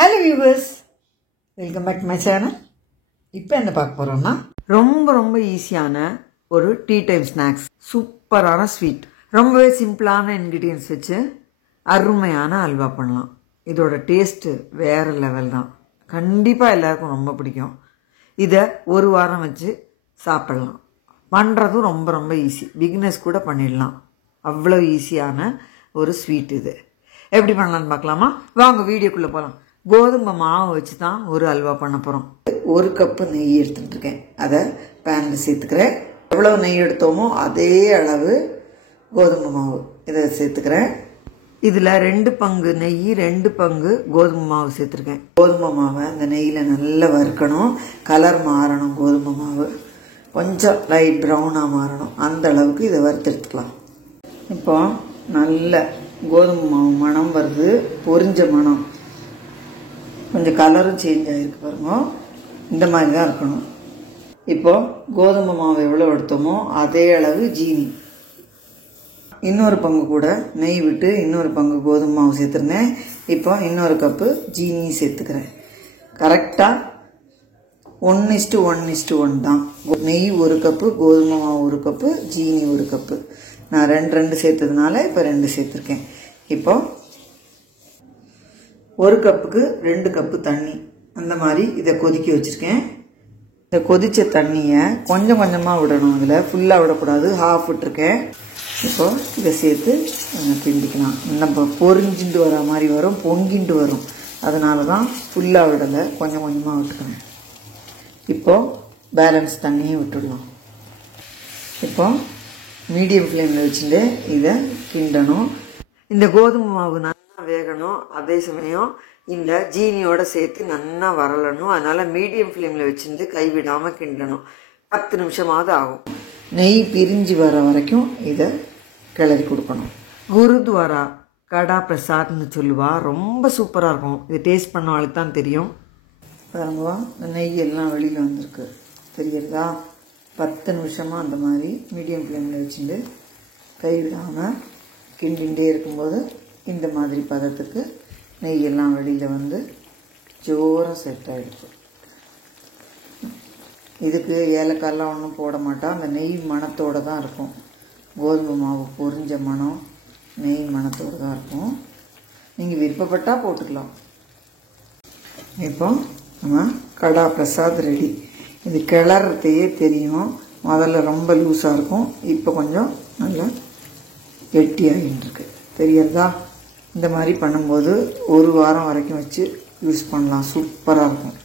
Hello viewers, welcome back to my channel. இப்போ என்ன பார்க்க போறோம்னா ரொம்ப ஈஸியான ஒரு டீ டைம் ஸ்நாக்ஸ், சூப்பரான ஸ்வீட், ரொம்பவே சிம்பிளான இன்கிரிடியன்ட்ஸ் வச்சு அருமையான அல்வா பண்ணலாம். இதோட டேஸ்ட் வேற லெவல் தான். கண்டிப்பாக எல்லாருக்கும் ரொம்ப பிடிக்கும். இதை ஒரு வாரம் வச்சு சாப்பிடலாம். பண்ணுறதும் ரொம்ப ஈஸி, பிகினர்ஸ் கூட பண்ணிடலாம். அவ்வளோ ஈஸியான ஒரு ஸ்வீட் இது. எப்படி பண்ணலான்னு பார்க்கலாமா? வாங்க வீடியோக்குள்ளே போகலாம். கோதுமை மாவு வச்சு தான் ஒரு அல்வா பண்ண போகிறோம். 1 கப்பு நெய் எடுத்துட்டுருக்கேன், அதை பேனில் சேர்த்துக்கிறேன். எவ்வளோ நெய் எடுத்தோமோ அதே அளவு கோதுமை மாவு இதை சேர்த்துக்கிறேன். இதில் 2 பங்கு நெய் 2 பங்கு கோதுமை மாவு சேர்த்துருக்கேன். கோதுமை மாவை இந்த நெய்யில் நல்லா வறுக்கணும். கலர் மாறணும், கோதுமை மாவு கொஞ்சம் லைட் ப்ரௌனாக மாறணும். அந்த அளவுக்கு இதை வறுத்தெடுத்துக்கலாம். இப்போ நல்ல கோதுமை மாவு மணம் வருது, பொரிஞ்ச மணம். கொஞ்சம் கலரும் சேஞ்ச் ஆகிருக்கு பாருங்க. இந்த மாதிரி தான் இருக்கணும். இப்போ கோதுமை மாவு எவ்வளோ எடுத்தோமோ அதே அளவு ஜீனி, இன்னொரு பங்கு கூட நெய் விட்டு இன்னொரு பங்கு கோதுமை மாவு சேர்த்துருந்தேன். இப்போ இன்னொரு கப்பு ஜீனி சேர்த்துக்கிறேன். கரெக்டாக 1:1:1 தான். நெய் 1 கப்பு, கோதுமை மாவு 1 கப்பு, ஜீனி 1 கப்பு. நான் 2 சேர்த்ததுனால இப்போ 2 சேர்த்துருக்கேன். இப்போ 1 கப்புக்கு 2 கப்பு தண்ணி, அந்த மாதிரி இதை கொதிக்க வச்சுருக்கேன். இந்த கொதித்த தண்ணியை கொஞ்சம் கொஞ்சமாக விடணும். இதில் ஃபுல்லாக விடக்கூடாது, ஹாஃப் விட்டுருக்கேன். இப்போது இதை சேர்த்து கிண்டிக்கலாம். நம்ம பொரிஞ்சிட்டு வர மாதிரி வரும், பொங்கிட்டு வரும். அதனால தான் ஃபுல்லாக விடலை, கொஞ்சம் கொஞ்சமாக விட்டுக்கணும். இப்போது பேலன்ஸ் தண்ணியை விட்டுடலாம். இப்போ மீடியம் ஃப்ளேமில் வச்சுட்டு இதை கிண்டணும். இந்த கோதுமை மாவு நல்லா வேகணும், அதே சமயம் இந்த ஜீனியோட சேர்த்து நல்லா வரலணும். அதனால் மீடியம் ஃப்ளேமில் வச்சுட்டு கைவிடாமல் கிண்டணும். 10 நிமிஷமாவது ஆகும். நெய் பிரிஞ்சு வர வரைக்கும் இதை கிளறி கொடுக்கணும். குருத்வாரா கடா பிரசாத்னு சொல்லுவா, ரொம்ப சூப்பராக இருக்கும். இது டேஸ்ட் பண்ணவங்களுக்கு தான் தெரியும். பாருங்க, இந்த நெய் எல்லாம் வெளியில் வந்திருக்கு, தெரியுறதா? 10 நிமிஷமாக அந்த மாதிரி மீடியம் ஃப்ளேமில் வச்சுட்டு கைவிடாமல் கிண்டிகிட்டே இருக்கும்போது இந்த மாதிரி பதத்துக்கு நெய்யெல்லாம் வெளியில் வந்து ஜோராக செட் ஆகிடுச்சு. இதுக்கு ஏலக்காயெல்லாம் ஒன்றும் போட மாட்டா, அந்த நெய் மணத்தோடு தான் இருக்கும். கோதுமை மாவு பொரிஞ்ச மணம் நெய் மணத்தோடு தான் இருக்கும். நீங்கள் விருப்பப்பட்டால் போட்டுக்கலாம். இப்போ நம்ம கடா பிரசாத் ரெடி. இது கிளறதையே தெரியும். முதல்ல ரொம்ப லூஸாக இருக்கும், இப்போ கொஞ்சம் நல்லா கெட்டியாகிட்டுருக்கு, தெரியறதா? இந்த மாதிரி பண்ணும்போது 1 வாரம் வரைக்கும் வச்சு யூஸ் பண்ணலாம், சூப்பராக இருக்கும்.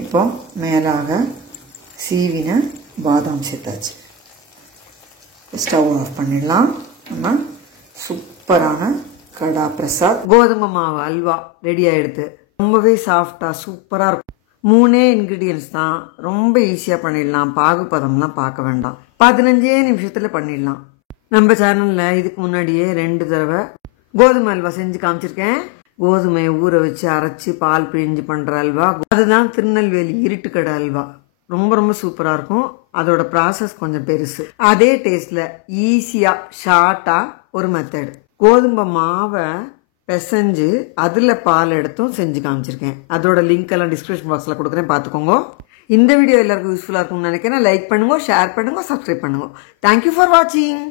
இப்போ மேலாக சீவின பாதாம் சேர்த்தாச்சு. ஸ்டவ் ஆஃப் பண்ணிடலாம். நம்ம சூப்பரான கடா பிரசாத் கோதுமை மாவு அல்வா ரெடி ஆகிடுது. ரொம்பவே சாஃப்டாக சூப்பராக இருக்கும். 3 இன்க்ரீடியன்ஸ் தான், ரொம்ப ஈஸியாக பண்ணிடலாம். பாகுபதம்லாம் பார்க்க வேண்டாம், 15 நிமிஷத்தில் பண்ணிடலாம். நம்ம சேனலில் இதுக்கு முன்னாடியே 2 தடவை கோதுமை அல்வா செஞ்சு காமிச்சிருக்கேன். கோதுமையை ஊற வச்சு அரைச்சி பால் பிழிஞ்சு பண்ணுற அல்வா, அதுதான் திருநெல்வேலி இருட்டுக்கடை அல்வா. ரொம்ப சூப்பராக இருக்கும். அதோட ப்ராசஸ் கொஞ்சம் பெருசு. அதே டேஸ்ட்டில் ஈஸியாக ஷார்ட்டாக ஒரு மெத்தட். கோதுமை மாவை பிசைஞ்சு அதில் பால் எடுத்தும் செஞ்சு காமிச்சிருக்கேன். அதோட லிங்க் எல்லாம் டிஸ்கிரிப்ஷன் பாக்ஸில் கொடுக்குறேன், பார்த்துக்கோங்க. இந்த வீடியோ எல்லாருக்கும் யூஸ்ஃபுல்லாக இருக்கும்னு நினைக்கிறேன். லைக் பண்ணுங்க, ஷேர் பண்ணுங்க, சப்ஸ்கிரைப் பண்ணுங்க. தேங்க்யூ ஃபார் வாட்சிங்.